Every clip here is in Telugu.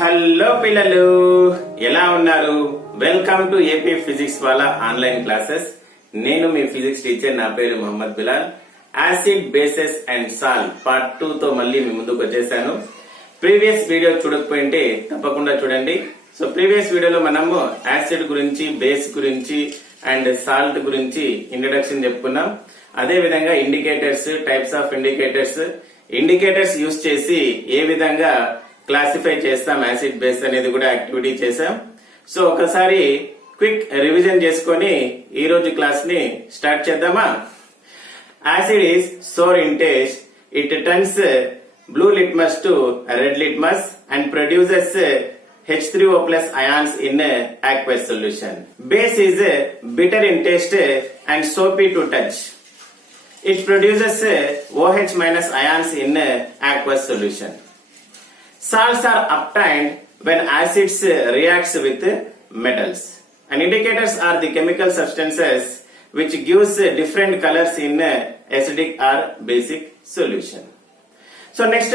హలో పిల్లలు, ఎలా ఉన్నారు? వెల్కమ్ టు ఏపీ ఫిజిక్స్ వాళ్ళ ఆన్లైన్ క్లాసెస్. నేను మీ ఫిజిక్స్ టీచర్, నా పేరు Mohammed Bilal. Acid, bases and salt part 2 తో మళ్ళీ మీ ముందుకు వచ్చేసాను. ప్రీవియస్ వీడియో చూడకపోయింటే తప్పకుండా చూడండి. సో ప్రీవియస్ వీడియోలో మనము యాసిడ్ గురించి, బేస్ గురించి అండ్ సాల్ట్ గురించి ఇంట్రడక్షన్ చెప్పుకున్నాం. అదే విధంగా indicators, types of indicators use చేసి ఏ విధంగా క్లాసిఫై చేస్తాం యాసిడ్, బేస్ అనేది కూడా యాక్టివిటీ చేసాం. సో ఒకసారి క్విక్ రివిజన్ చేసుకొని ఈ రోజు క్లాస్ ని స్టార్ట్ చేద్దామా? Acid is sour in taste. It turns blue litmus to red litmus and produces H3O plus ions in aqueous solution. Base is bitter in taste and soapy to touch. It produces OH minus ions in aqueous solution. Salts are obtained when acids reacts with metals. And indicators are the chemical substances which gives different colors in acidic or basic solution. So next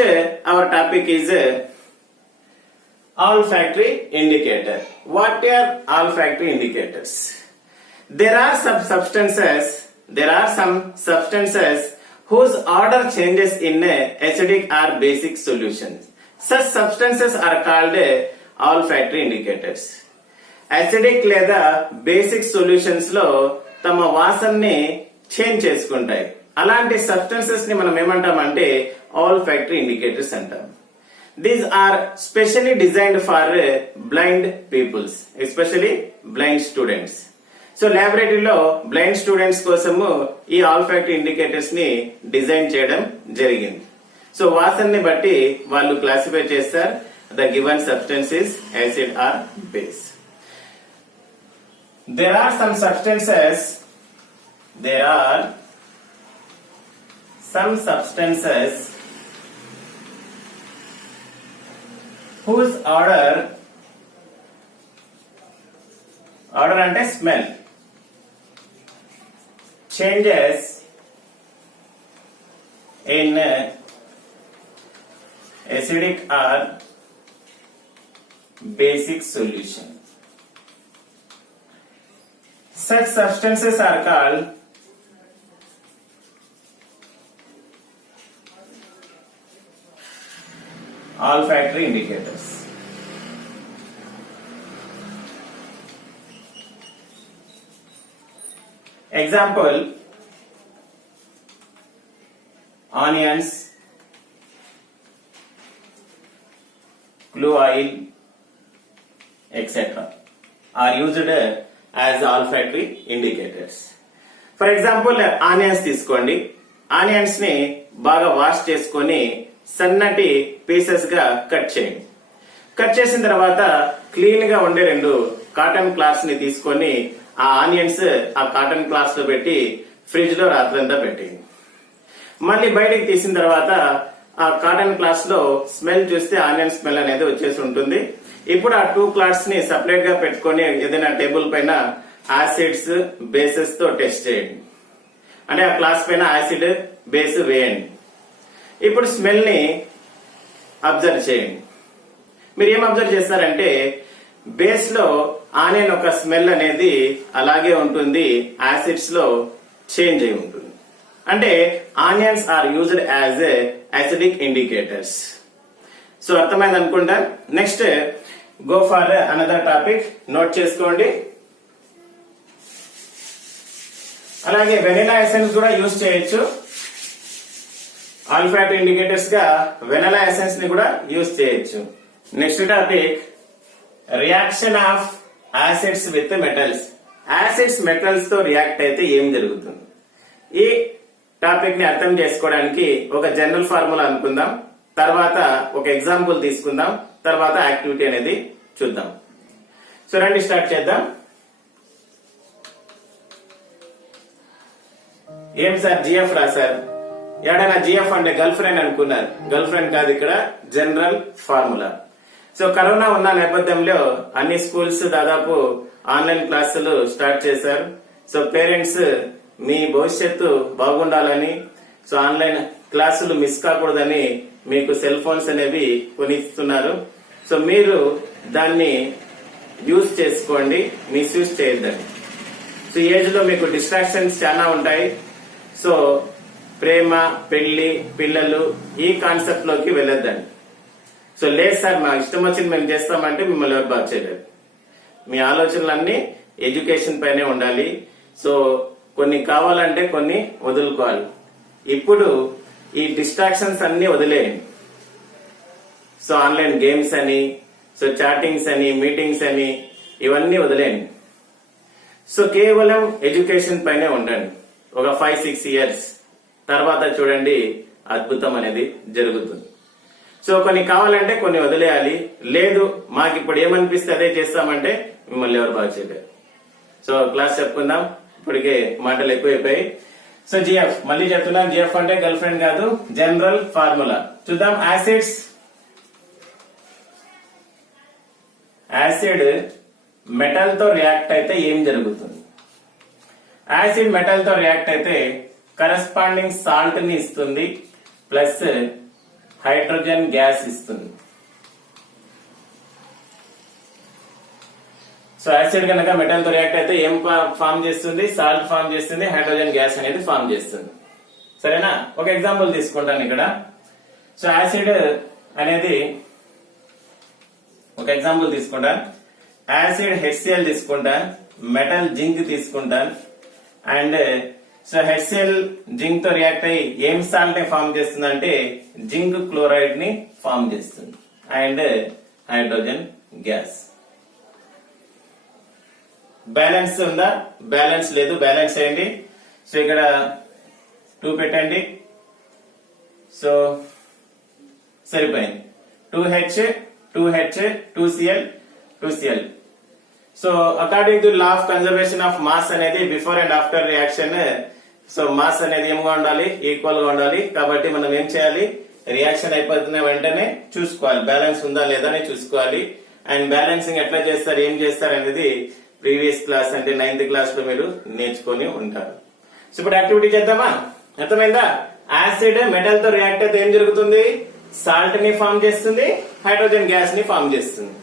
our topic is olfactory indicator. What are olfactory indicators? There are some substances whose order changes in acidic or basic solutions. Such substances are called olfactory indicators. Acidic లేదా basic solutions లో తమ వాసనని చేంజ్ చేసుకుంటాయి. అలాంటి సబ్స్టెన్సెస్ ని మనం ఏమంటామంటే olfactory indicators అంటాం. These are specially designed for blind peoples, especially blind students. So లాబొరేటరీలో బ్లైండ్ స్టూడెంట్స్ కోసము ఈ olfactory indicators ని డిజైన్ చేయడం జరిగింది. సో వాసనని బట్టి వాళ్ళు క్లాసిఫై చేస్తారు. The given substance is acid or base. There are some substances whose order అంటే smell changes in acidic or basic solution. Such substances are called olfactory indicators. Example: onions, clove oil, etc. are used as olfactory indicators. For example, onions తీసుకోండి. ఆనియన్స్ ని బాగా వాష్ చేసుకొని సన్నటి పీసెస్ గా కట్ చేయండి. కట్ చేసిన తర్వాత క్లీన్ గా ఉండే 2 కాటన్ క్లాత్స్ ని తీసుకొని ఆ ఆనియన్స్ ఆ కాటన్ క్లాత్స్ లో పెట్టి ఫ్రిడ్జ్ లో రాత్రంతా పెట్టండి. మళ్ళీ బయటికి తీసిన తర్వాత ఆ కాటన్ క్లాత్స్ లో స్మెల్ చూస్తే ఆనియన్ స్మెల్ అనేది వచ్చేసి ఉంటుంది. ఇప్పుడు ఆ 2 క్లాత్స్ ని సెపరేట్ గా పెట్టుకొని ఏదైనా టేబుల్ పైన యాసిడ్స్, బేసెస్ తో టెస్ట్ చేయండి. అంటే ఆ క్లాస్ పైన యాసిడ్, బేస్ వేయండి. ఇప్పుడు స్మెల్ ని అబ్జర్వ్ చేయండి. మీరు ఏం అబ్జర్వ్ చేస్తారంటే బేస్ లో ఆనియన్ ఒక స్మెల్ అనేది అలాగే ఉంటుంది, యాసిడ్స్ లో చేంజ్ అయి ఉంటుంది. అంటే onions are used as acidic indicators. So అర్థమైంది అనుకుంటా. Next go for another topic. Note చేసుకోండి. అలాగే వెనిలా ఎసెన్స్ కూడా యూజ్ చేయొచ్చు. olfactory indicators గా వెనిలా ఎసెన్స్ ని కూడా యూజ్ చేయొచ్చు. Next topic reaction of acids with metals. Acids metals తో రియాక్ట్ అయితే ఏం జరుగుతుంది? ఈ టాపిక్ ని అర్థం చేసుకోవడానికి ఒక జనరల్ ఫార్ములా అనుకుందాం, తర్వాత ఒక ఎగ్జాంపుల్ తీసుకుందాం, తర్వాత యాక్టివిటీ అనేది చూద్దాం. సో రండి స్టార్ట్ చేద్దాం. ఏం సార్ జిఎఫ్ రాశారు? ఎడైనా జిఎఫ్ అంటే గర్ల్ ఫ్రెండ్ అనుకున్నారు. గర్ల్ ఫ్రెండ్ కాదు, ఇక్కడ జనరల్ ఫార్ములా. సో కరోనా ఉన్న నేపథ్యంలో అన్ని స్కూల్స్ దాదాపు ఆన్లైన్ క్లాసులు స్టార్ట్ చేశారు. సో పేరెంట్స్ మీ భవిష్యత్తు బాగుండాలని, సో ఆన్లైన్ క్లాసులు మిస్ కాకూడదని మీకు సెల్ ఫోన్స్ అనేవి కొనిస్తున్నారు. సో మీరు దాన్ని యూజ్ చేసుకోండి, మిస్యూజ్ చేయొద్దండి. సో ఈ ఏజ్ లో మీకు డిస్ట్రాక్షన్స్ చాలా ఉంటాయి. సో ప్రేమ, పెళ్లి, పిల్లలు ఈ కాన్సెప్ట్ లోకి వెళ్ళొద్దండి. సో లేదు సార్ మా ఇష్టం వచ్చింది మేము చేస్తామంటే మిమ్మల్ని ఎవరు బాగా చేయలేదు. మీ ఆలోచనలన్నీ ఎడ్యుకేషన్ పైనే ఉండాలి. సో కొన్ని కావాలంటే కొన్ని వదులుకోవాలి. ఇప్పుడు ఈ డిస్ట్రాక్షన్స్ అన్ని వదిలేయండి. సో ఆన్లైన్ గేమ్స్ అని, సో చాటింగ్స్ అని, మీటింగ్స్ అని ఇవన్నీ వదిలేయండి. సో కేవలం ఎడ్యుకేషన్ పైనే ఉండండి. ఒక 5-6 ఇయర్స్ తర్వాత చూడండి అద్భుతం అనేది జరుగుతుంది. సో కొన్ని కావాలంటే కొన్ని వదిలేయాలి. లేదు మాకు ఇప్పుడు ఏమనిపిస్తే అదే చేస్తామంటే మిమ్మల్ని ఎవరు బాగా చేయలేరు. సో క్లాస్ చెప్పుకుందాం, ఇప్పటికే మాటలు ఎక్కువైపోయాయి. సో జిఎఫ్ మళ్ళీ చెప్తున్నాం, జిఎఫ్ అంటే గర్ల్ ఫ్రెండ్ కాదు, జనరల్ ఫార్ములా. చూద్దాం. యాసిడ్ మెటల్ తో రియాక్ట్ అయితే ఏం జరుగుతుంది? యాసిడ్ మెటల్ తో రియాక్ట్ అయితే కరస్పాండింగ్ సాల్ట్ ని ఇస్తుంది, ప్లస్ హైడ్రోజన్ గ్యాస్ ఇస్తుంది. సో యాసిడ్ కనుక మెటల్ తో రియాక్ట్ అయితే ఏం ఫామ్ చేస్తుంది? సాల్ట్ ఫామ్ చేస్తుంది, హైడ్రోజన్ గ్యాస్ అనేది ఫామ్ చేస్తుంది. సరేనా? ఒక ఎగ్జాంపుల్ తీసుకుంటాను ఇక్కడ. సో యాసిడ్ అనేది ఒక ఎగ్జాంపుల్ తీసుకుంటాను. యాసిడ్ HCl తీసుకుంటాను, మెటల్ జింక్ తీసుకుంటాను, అండ్ సో HCl జింక్ తో రియాక్ట్ అయ్యి ఏం సాల్ట్ ని ఫామ్ చేస్తుంది అంటే జింక్ క్లోరైడ్ ని ఫామ్ చేస్తుంది, అండ్ హైడ్రోజన్ గ్యాస్. బ్యాలెన్స్ ఉందా? బ్యాలెన్స్ లేదు, బ్యాలెన్స్ చేయండి. సో ఇక్కడ 2 పెట్టండి. సో సరిపోయింది. 2H 2H 2Cl 2Cl. So according to law of conservation of mass అనేది before and after reaction, so mass అనేది ఏముగా ఉండాలి? ఈక్వల్ గా ఉండాలి. కాబట్టి మనం ఏం చేయాలి? రియాక్షన్ అయిపోతున్న వెంటనే చూసుకోవాలి, బ్యాలెన్స్ ఉందా లేదా అని చూసుకోవాలి. అండ్ బ్యాలెన్సింగ్ ఎట్లా చేస్తారు, ఏం చేస్తారు అనేది ప్రీవియస్ క్లాస్ అంటే 9th క్లాస్ లో మీరు నేర్చుకొని ఉంటారు. సో ఇప్పుడు యాక్టివిటీ చేద్దామా? అర్థమైందా? యాసిడ్ మెటల్ తో రియాక్ట్ అయితే ఏం జరుగుతుంది? సాల్ట్ ని ఫామ్ చేస్తుంది, హైడ్రోజన్ గ్యాస్ ని ఫామ్ చేస్తుంది.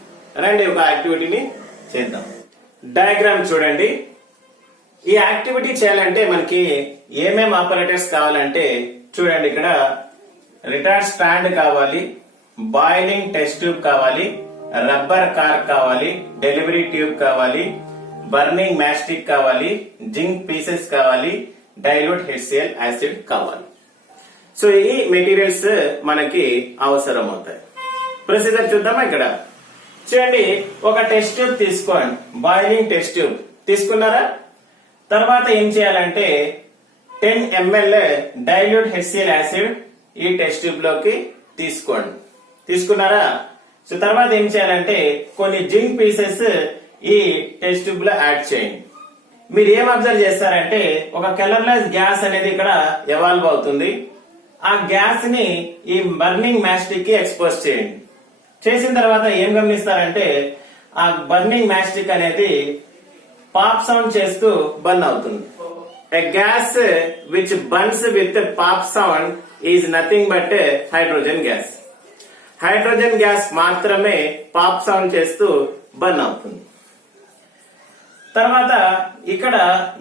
రండి ఒక యాక్టివిటీని చేద్దాం. డయాగ్రామ్ చూడండి. ఈ యాక్టివిటీ చేయాలంటే మనకి ఏమేం ఆపరేటర్స్ కావాలంటే చూడండి. ఇక్కడ రిటార్డ్ స్టాండ్ కావాలి, బాయిలింగ్ టెస్ట్ ట్యూబ్ కావాలి, రబ్బర్ కార్క్ కావాలి, డెలివరీ ట్యూబ్ కావాలి, బర్నింగ్ మ్యాస్టిక్ కావాలి, జింక్ పీసెస్ కావాలి, డైల్యూట్ HCl యాసిడ్ కావాలి. సో ఈ మెటీరియల్స్ మనకి అవసరం అవుతాయి. ప్రొసీజర్ చూద్దామా? ఇక్కడ చూడండి, ఒక టెస్ట్ ట్యూబ్ తీసుకోండి, బాయిలింగ్ టెస్ట్ ట్యూబ్ తీసుకున్నారా? తర్వాత ఏం చేయాలంటే 10 ml డైల్యూట్ HCl యాసిడ్ ఈ టెస్ట్ ట్యూబ్ లోకి తీసుకోండి. తీసుకున్నారా? సో తర్వాత ఏం చేయాలంటే కొన్ని జింక్ పీసెస్ ఈ టెస్ట్ ట్యూబ్ లో యాడ్ చేయండి. మీరు ఏం అబ్జర్వ్ చేస్తారంటే ఒక కలర్లెస్ గ్యాస్ అనేది ఇక్కడ ఎవాల్వ్ అవుతుంది. ఆ గ్యాస్ ని ఈ బర్నింగ్ మ్యాస్టిక్ కి ఎక్స్పోజ్ చేయండి. చేసిన తర్వాత ఏం గమనిస్తారంటే ఆ బర్నింగ్ మ్యాస్టిక్ అనేది పాప్ సౌండ్ చేస్తూ బర్న్ అవుతుంది. ఎ gas which burns with pop sound is nothing but hydrogen gas. Hydrogen gas మాత్రమే పాప్ సౌండ్ చేస్తూ బర్న్ అవుతుంది. తర్వాత ఇక్కడ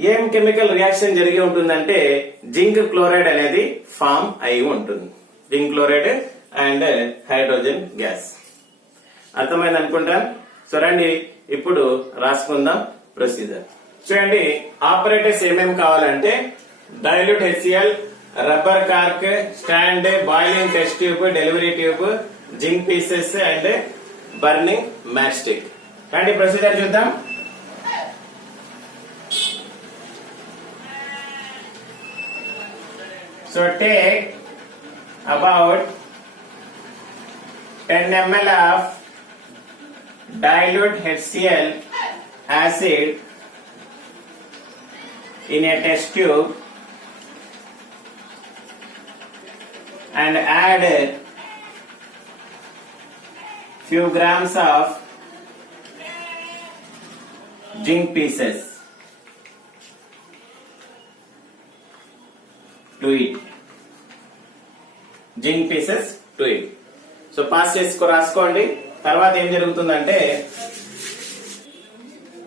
ఏం కెమికల్ రియాక్షన్ జరిగి ఉంటుందంటే జింక్ క్లోరైడ్ అనేది ఫామ్ అయి ఉంటుంది. Zinc chloride and hydrogen gas. అర్థమైంది అనుకుంటా. సో రండి ఇప్పుడు రాసుకుందాం ప్రొసీజర్. చూడండి, ఆపరేటర్స్ ఏమేమి కావాలంటే dilute HCl, rubber cork, stand, boiling test tube, delivery tube, zinc pieces and burning mastic. రండి ప్రొసీజర్ చూద్దాం. So take about 10 ml of dilute HCl acid in a test tube and add few grams of zinc pieces to it. Zinc pieces to it. So pass చేసుకో, రాసుకోండి. తర్వాత ఏం జరుగుతుందంటే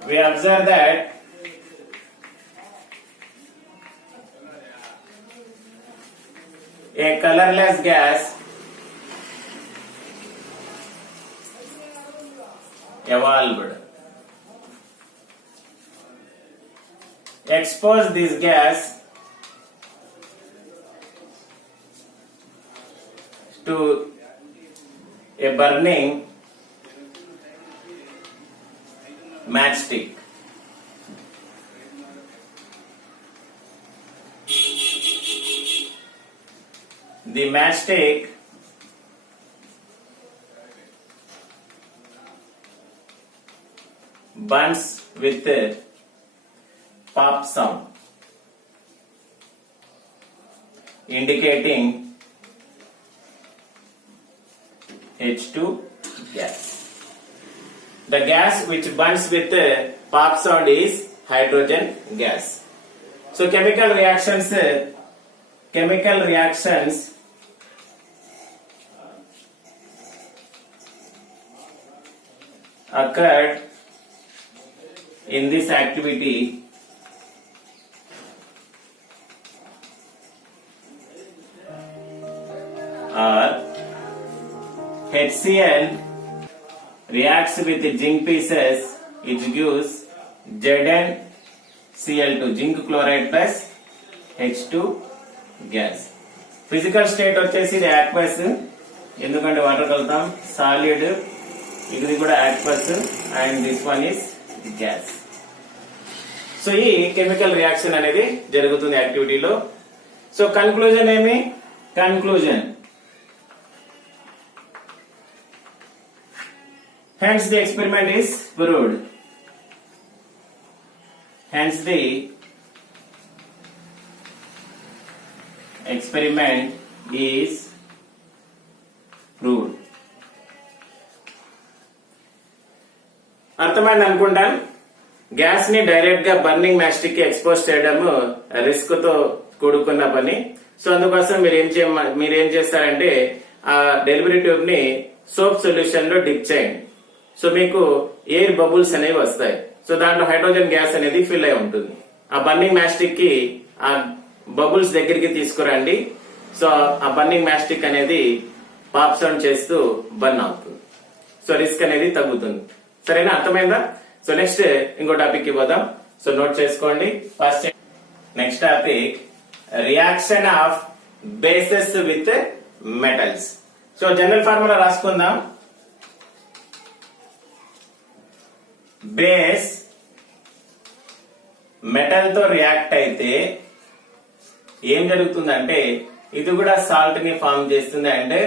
we observe that a colorless gas evolved. Expose this gas to a burning matchstick. The matchstick burns with a pop sound, indicating H2 gas. The gas which burns with a pop sound is hydrogen gas. So chemical reactions occurred in this activity are HCl reacts with zinc pieces, which gives ZnCl2, zinc chloride plus H2 gas. Physical state వచ్చేసి ఇది aqueous, ఎందుకంటే వాటర్ కలుపుతాం. సాలిడ్, ఇది కూడా aqueous, and this one is gas. So ఈ కెమికల్ రియాక్షన్ అనేది జరుగుతుంది యాక్టివిటీలో. సో కన్క్లూజన్ ఏమి? Conclusion hence the experiment is proved. Hence the experiment is proved. అర్థమైంది అనుకుంటాను. గ్యాస్ ని డైరెక్ట్ గా బర్నింగ్ మ్యాస్టిక్ కి ఎక్స్పోజ్ చేయడం రిస్క్ తో కూడుకున్న పని. సో అందుకోసం మీరేం చేస్తారంటే ఆ డెలివరీ ట్యూబ్ ని సోప్ సొల్యూషన్ లో డిప్ చేయండి. సో మీకు ఎయిర్ బబుల్స్ అనేవి వస్తాయి. సో దాంట్లో హైడ్రోజన్ గ్యాస్ అనేది ఫిల్ అయి ఉంటుంది. ఆ బర్నింగ్ మ్యాస్టిక్ కి ఆ బబుల్స్ దగ్గరికి తీసుకురండి. సో ఆ బర్నింగ్ మ్యాస్టిక్ అనేది పాప్ సౌండ్ చేస్తూ బర్న్ అవుతుంది. సో రిస్క్ అనేది తగ్గుతుంది. సరేనా? అర్థమైందా? సో నెక్స్ట్ ఇంకో టాపిక్ కి పోదాం. సో నోట్ చేసుకోండి. First next topic reaction of bases with metals. So general formula రాసుకుందాం. బేస్ మెటల్ తో రియాక్ట్ అయితే ఏం జరుగుతుందంటే ఇది కూడా సాల్ట్ ని ఫామ్ చేస్తుంది, అంటే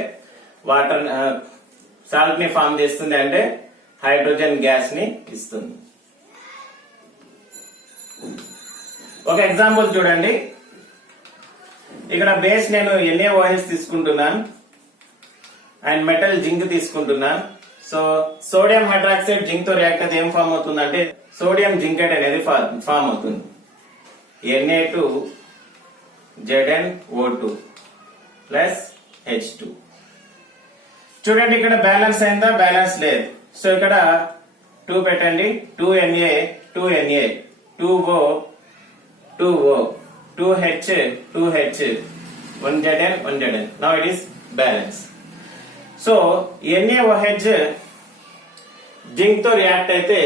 వాటర్ సాల్ట్ ని ఫామ్ చేస్తుంది, అంటే హైడ్రోజన్ గ్యాస్ ని ఇస్తుంది. ఒక ఎగ్జాంపుల్ చూడండి. ఇక్కడ బేస్ నేను NaOH తీసుకుంటున్నాను అండ్ మెటల్ జింక్ తీసుకుంటున్నాను. సో సోడియం హైడ్రాక్సైడ్ జింక్ తో రియాక్ట్ అయితే ఏం ఫామ్ అవుతుందంటే సోడియం జింకేట్ అనేది ఫామ్ అవుతుంది. Na2ZnO2 plus H2. చూడండి ఇక్కడ బ్యాలెన్స్ అయిందా? బ్యాలెన్స్ లేదు. సో ఇక్కడ 2 పెట్టండి. 2Na 2Na 2O 2O 2H 2H 1Zn 1Zn. Now it is balance. So NaOH zinc తో రియాక్ట్ అయితే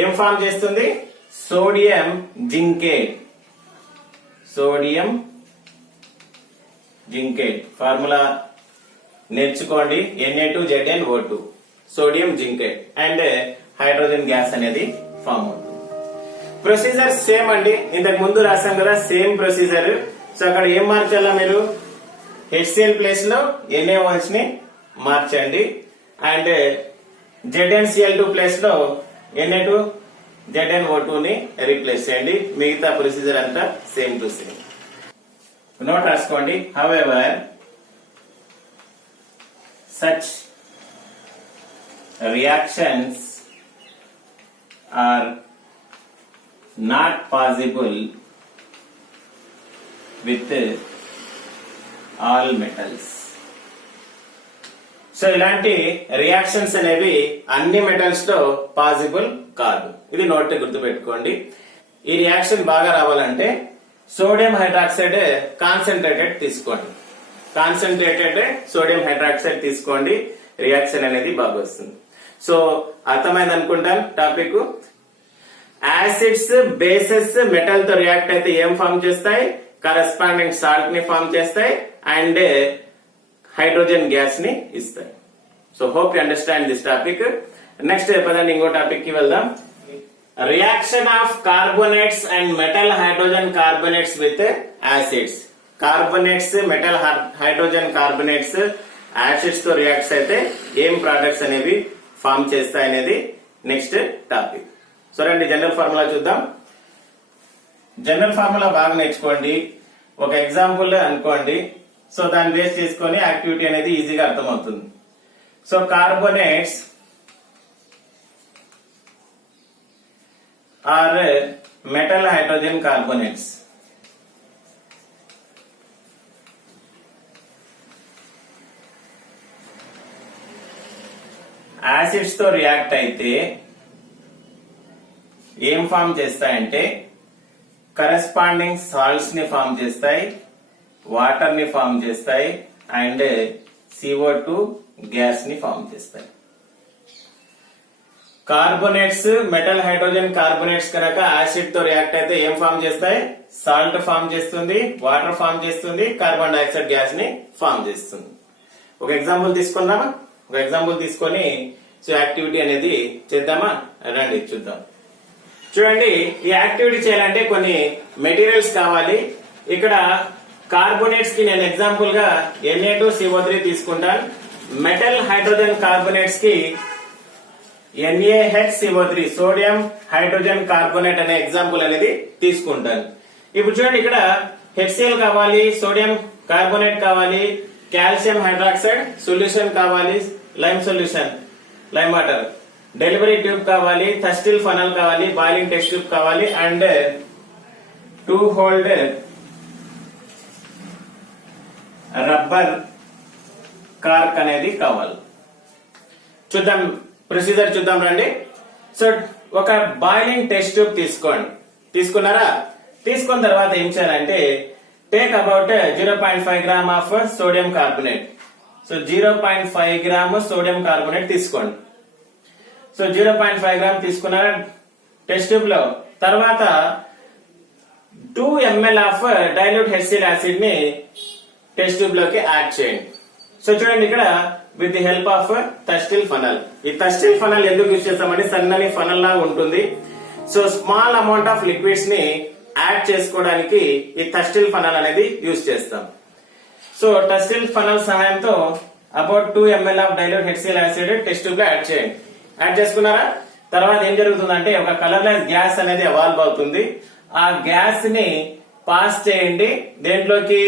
ఏం ఫామ్ చేస్తుంది? Sodium zincate. Sodium zincate formula నేర్చుకోండి. Na2ZnO2 sodium zincate and hydrogen gas అనేది ఫామ్ అవుతుంది. ప్రొసీజర్ సేమ్ అండి, ఇంతకు ముందు రాసాం కదా, సేమ్ ప్రొసీజర్. సో అక్కడ ఏం మార్చాలా మీరు? HCl ప్లేస్ లో NaOH ని మార్చండి అండ్ ZnCl2 ప్లేస్ లో Na2ZnO2 ని రీప్లేస్ చేయండి. మిగతా ప్రొసీజర్ అంతా సేమ్ టు సేమ్. నోట్ రాసుకోండి. However such reactions are not possible with all metals. So ఇలాంటి రియాక్షన్స్ అనేవి అన్ని మెటల్స్ తో పాసిబుల్ కాదు. ఇది నోట్ గుర్తుపెట్టుకోండి. ఈ రియాక్షన్ బాగా రావాలంటే సోడియం హైడ్రాక్సైడ్ కాన్సన్ట్రేటెడ్ తీసుకోండి. కాన్సన్ట్రేటెడ్ సోడియం హైడ్రాక్సైడ్ తీసుకోండి, రియాక్షన్ అనేది బాగా వస్తుంది. సో అర్థమైంది అనుకుంటాను టాపిక్. యాసిడ్స్ బేసెస్ మెటల్ తో రియాక్ట్ అయితే ఏం ఫామ్ చేస్తాయి? కరెస్పాండింగ్ సాల్ట్ ని ఫామ్ చేస్తాయి అండ్ హైడ్రోజన్ గ్యాస్ ని ఇస్తాయి. So hope you understand this topic. Next పదండి ఇంకో టాపిక్ కి వెళ్దాం. Reaction of carbonates and metal hydrogen carbonates with acids. Carbonates metal hydrogen carbonates acids తో రియాక్ట్స్ అయితే ఏం ప్రొడక్ట్స్ అనేవి ఫామ్ చేస్తాయి అనేది నెక్స్ట్ టాపిక్. సో రండి జనరల్ ఫార్ములా చూద్దాం. జనరల్ ఫార్ములా బాగా నేర్చుకోండి. ఒక ఎగ్జాంపుల్ అనుకోండి. సో దాన్ని బేస్ చేసుకొని యాక్టివిటీ అనేది ఈజీగా అర్థమవుతుంది. So carbonates are metal hydrogen carbonates. Acids తో రియాక్ట్ అయితే ఏం ఫామ్ చేస్తాయంటే కరెస్పాండింగ్ సాల్ట్స్ ని ఫామ్ చేస్తాయి, వాటర్ ని ఫామ్ చేస్తాయి అండ్ CO2 గ్యాస్ ని ఫామ్ చేస్తాయి. కార్బోనేట్స్ మెటల్ హైడ్రోజన్ కార్బోనేట్స్ కనుక యాసిడ్ తో రియాక్ట్ అయితే ఏం ఫామ్ చేస్తాయి? సాల్ట్ ఫామ్ చేస్తుంది, వాటర్ ఫామ్ చేస్తుంది, కార్బన్ డైఆక్సైడ్ గ్యాస్ ని ఫామ్ చేస్తుంది. ఒక ఎగ్జాంపుల్ తీసుకుందామా? ఒక ఎగ్జాంపుల్ తీసుకొని సో యాక్టివిటీ అనేది చేద్దామా? రండి చూద్దాం. చూడండి, ఈ యాక్టివిటీ చేయాలంటే కొన్ని మెటీరియల్స్ కావాలి. ఇక్కడ కార్బోనేట్స్ కి నేను ఎగ్జాంపుల్ గా Na2CO3 తీసుకుంటాను. మెటల్ హైడ్రోజన్ కార్బోనేట్స్ కి NaHCO3 సోడియం హైడ్రోజన్ కార్బోనేట్ అనే ఎగ్జాంపుల్ అనేది తీసుకుంటాను. ఇప్పుడు చూడండి, ఇక్కడ HCl కావాలి, సోడియం కార్బోనేట్ కావాలి, కాల్షియం హైడ్రాక్సైడ్ సొల్యూషన్ కావాలి, lime solution lime water, delivery tube కావాలి, థస్టిల్ ఫనల్ కావాలి, బాయిలింగ్ టెస్ట్ ట్యూబ్ కావాలి అండ్ 2 హోల్డ్ రబ్బర్ కార్క్ అనేది కావాలి. చూద్దాం, ప్రొసీజర్ చూద్దాం రండి. సో ఒక బాయిలింగ్ టెస్ట్ ట్యూబ్ తీసుకోండి. తీసుకున్నారా? తీసుకున్న తర్వాత ఏం చేయాలంటే take about 0.5 gram of sodium carbonate. So 0.5 gram sodium carbonate తీసుకోండి. సో 0.5 గ్రామ్ తీసుకున్నారా టెస్ట్ ట్యూబ్ లో. తర్వాత 2 ml of dilute HCl acid ని టెస్ట్ ట్యూబ్ లోకి యాడ్ చేయండి. సో చూడండి, ఇక్కడ with the help of thistle funnel. ఈ థస్టిల్ ఫనల్ ఎందుకు యూజ్ చేస్తామంటే సన్నని ఫనల్ లాగా ఉంటుంది. So small amount of liquids ని యాడ్ చేసుకోవడానికి ఈ థస్టిల్ ఫనల్ అనేది యూజ్ చేస్తాం. సో టస్టిల్ ఫనల్ సహాయంతో about 2 ml of dilute HCl acid test tube లో యాడ్ చేయండి. యాడ్ చేసుకున్నారా? తర్వాత ఏం జరుగుతుందంటే ఒక కలర్లెస్ గ్యాస్ అనేది ఎవాల్వ్ అవుతుంది. ఆ గ్యాస్ ని పాస్ చేయండి దేంట్లోకి?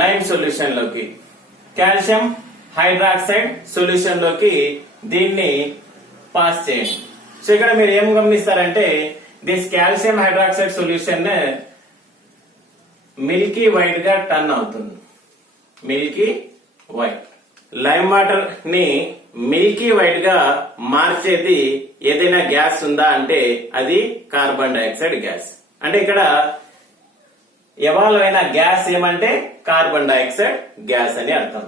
లైమ్ సొల్యూషన్ లోకి, కాల్షియం హైడ్రాక్సైడ్ సొల్యూషన్ లోకి దీన్ని పాస్ చేయండి. సో ఇక్కడ మీరు ఏం గమనిస్తారంటే this calcium hydroxide solution milky white గా టర్న్ అవుతుంది. Milky white. లైమ్ వాటర్ ని మిల్కీ వైట్ గా మార్చేది ఏదైనా గ్యాస్ ఉందా అంటే అది కార్బన్ డైఆక్సైడ్ గ్యాస్. అంటే ఇక్కడ ఎవాల్వ్ అయిన గ్యాస్ ఏమంటే కార్బన్ డైఆక్సైడ్ గ్యాస్ అని అర్థం.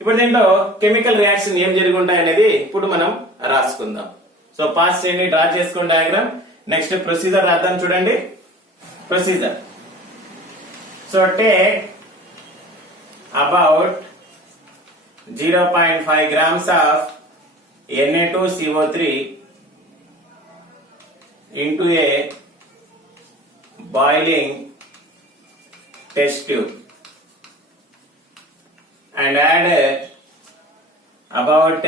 ఇప్పుడు దీంట్లో కెమికల్ రియాక్షన్ ఏం జరిగి ఉంటాయి అనేది ఇప్పుడు మనం రాసుకుందాం. సో పాస్ చేయండి, డ్రా చేసుకోండి డయాగ్రామ్. నెక్స్ట్ ప్రొసీజర్ రాద్దాం. చూడండి procedure. So take about 0.5 grams of Na2CO3 into a boiling test tube and add about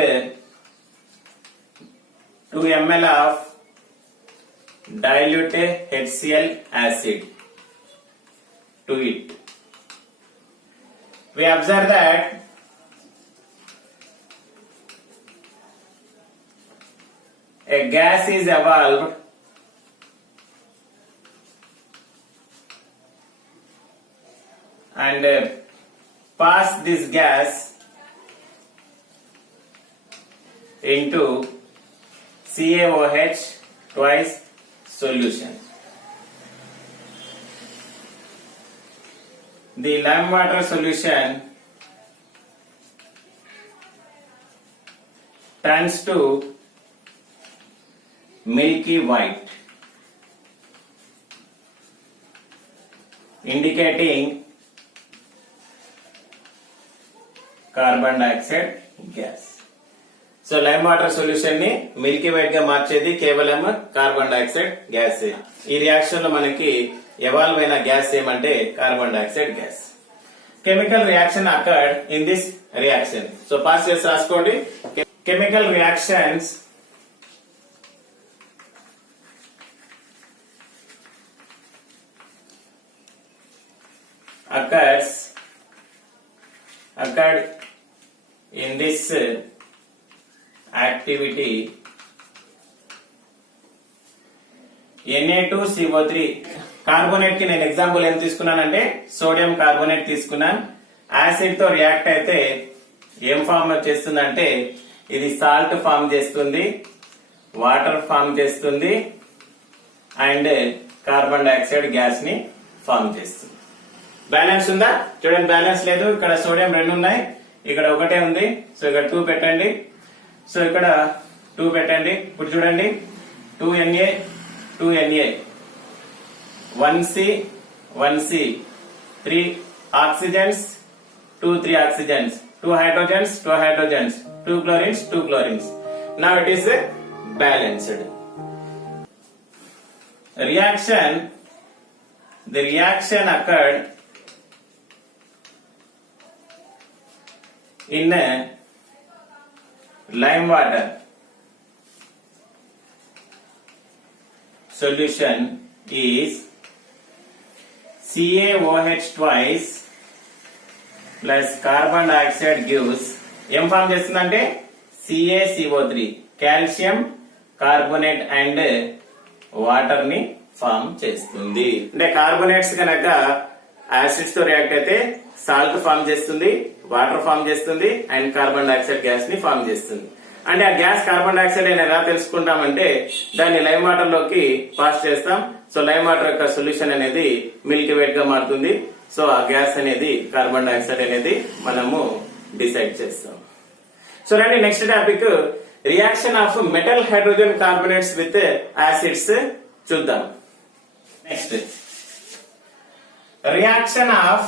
2 ml of dilute HCl acid to it. We observe that a gas is evolved and pass this gas into CaOH twice solution. The lime water solution turns to milky white, indicating carbon dioxide gas. So lime water solution ని మిల్కీ వైట్ గా మార్చేది కేవలం కార్బన్ డైఆక్సైడ్ గ్యాస్. ఈ రియాక్షన్ లో మనకి ఎవాల్వ్ అయిన గ్యాస్ ఏమంటే carbon dioxide gas. Chemical reaction occurred in this reaction. So pass చేసి రాసుకోండి. Chemical reactions occurred in this activity. Na2CO3 carbonate కి నేను ఎగ్జాంపుల్ ఏం తీసుకున్నానంటే సోడియం కార్బోనేట్ తీసుకున్నాను. యాసిడ్ తో రియాక్ట్ అయితే ఏం ఫామ్ చేస్తుందంటే ఇది సాల్ట్ ఫామ్ చేస్తుంది, వాటర్ ఫామ్ చేస్తుంది అండ్ కార్బన్ డైఆక్సైడ్ గ్యాస్ ని ఫామ్ చేస్తుంది. బ్యాలెన్స్ ఉందా? చూడండి, బ్యాలెన్స్ లేదు. ఇక్కడ సోడియం 2 ఉన్నాయి, ఇక్కడ ఒకటే ఉంది. సో ఇక్కడ 2 పెట్టండి. సో ఇక్కడ 2 పెట్టండి. ఇప్పుడు చూడండి, 2Na 2Na 1C 1C 3 oxygens 3 oxygens 2 hydrogens 2 hydrogens 2 chlorines 2 chlorines. Now it is balanced. The reaction occurred in lime water solution is CaOH twice plus carbon dioxide gives ఏం ఫామ్ చేస్తుందంటే CaCO3 calcium carbonate and water ని ఫామ్ చేస్తుంది. అంటే కార్బోనేట్స్ కనుక యాసిడ్స్ తో రియాక్ట్ అయితే సాల్ట్ ఫామ్ చేస్తుంది, వాటర్ ఫామ్ చేస్తుంది అండ్ కార్బన్ డైఆక్సైడ్ గ్యాస్ ని ఫామ్ చేస్తుంది. అంటే ఆ గ్యాస్ కార్బన్ డైఆక్సైడ్ అని ఎలా తెలుసుకుంటామంటే దాన్ని లైమ్ వాటర్ లోకి పాస్ చేస్తాం. సో లైమ్ వాటర్ యొక్క సొల్యూషన్ అనేది మిల్కీ వైట్ గా మారుతుంది. సో ఆ గ్యాస్ అనేది కార్బన్ డైఆక్సైడ్ అనేది మనము డిసైడ్ చేస్తాం. సో రండి next topic, reaction of metal hydrogen carbonates with acids చూద్దాం. Next reaction of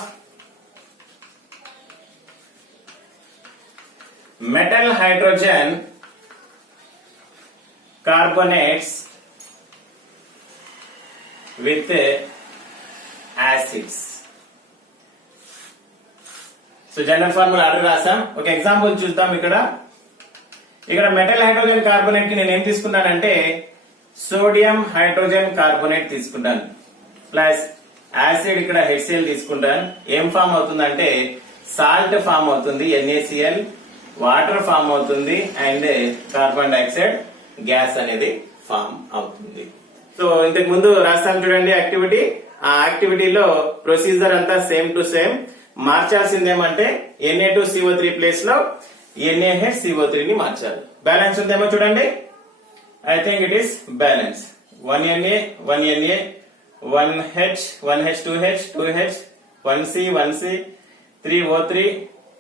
metal hydrogen carbonates with acids. So general formula order రాసాం. ఒక ఎగ్జాంపుల్ చూద్దాం. ఇక్కడ మెటల్ హైడ్రోజన్ కార్బోనేట్ కి నేను ఏం తీసుకున్నానంటే సోడియం హైడ్రోజన్ కార్బోనేట్ తీసుకుంటాను ప్లస్ యాసిడ్ ఇక్కడ HCl తీసుకుంటాను. ఏం ఫామ్ అవుతుందంటే సాల్ట్ ఫామ్ అవుతుంది NaCl, వాటర్ ఫామ్ అవుతుంది అండ్ కార్బన్ డైఆక్సైడ్ గ్యాస్ అనేది ఫామ్ అవుతుంది. సో ఇంతకు ముందు రాస్తాను చూడండి యాక్టివిటీ. ఆ యాక్టివిటీలో ప్రొసీజర్ అంతా సేమ్ టు సేమ్. మార్చాల్సింది ఏమంటే Na2CO3 ప్లేస్ లో NaHCO3 ని మార్చాలి. బ్యాలెన్స్ ఉందేమో చూడండి. I think it is balance. 1Na 1Na 1H 1H 2H 2H 1C 1C 3O3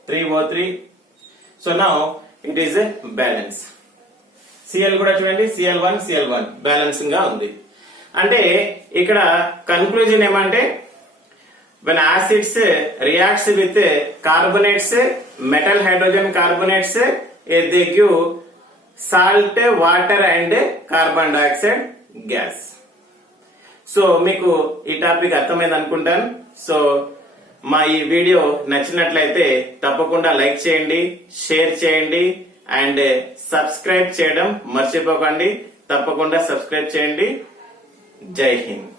3O3. So now it is a balance. Cl కూడా చూడండి, Cl1 Cl1 బ్యాలెన్సింగ్ గా ఉంది. అంటే ఇక్కడ కన్క్లూజన్ ఏమంటే when acids reacts with carbonates, metal hydrogen carbonates, they give salt, water and carbon dioxide gas. So మీకు ఈ టాపిక్ అర్థమైంది అనుకుంటాను. సో మా ఈ వీడియో నచ్చినట్లయితే తప్పకుండా లైక్ చేయండి, షేర్ చేయండి అండ్ సబ్స్క్రైబ్ చేయడం మర్చిపోకండి. తప్పకుండా సబ్స్క్రైబ్ చేయండి. జై హింద్.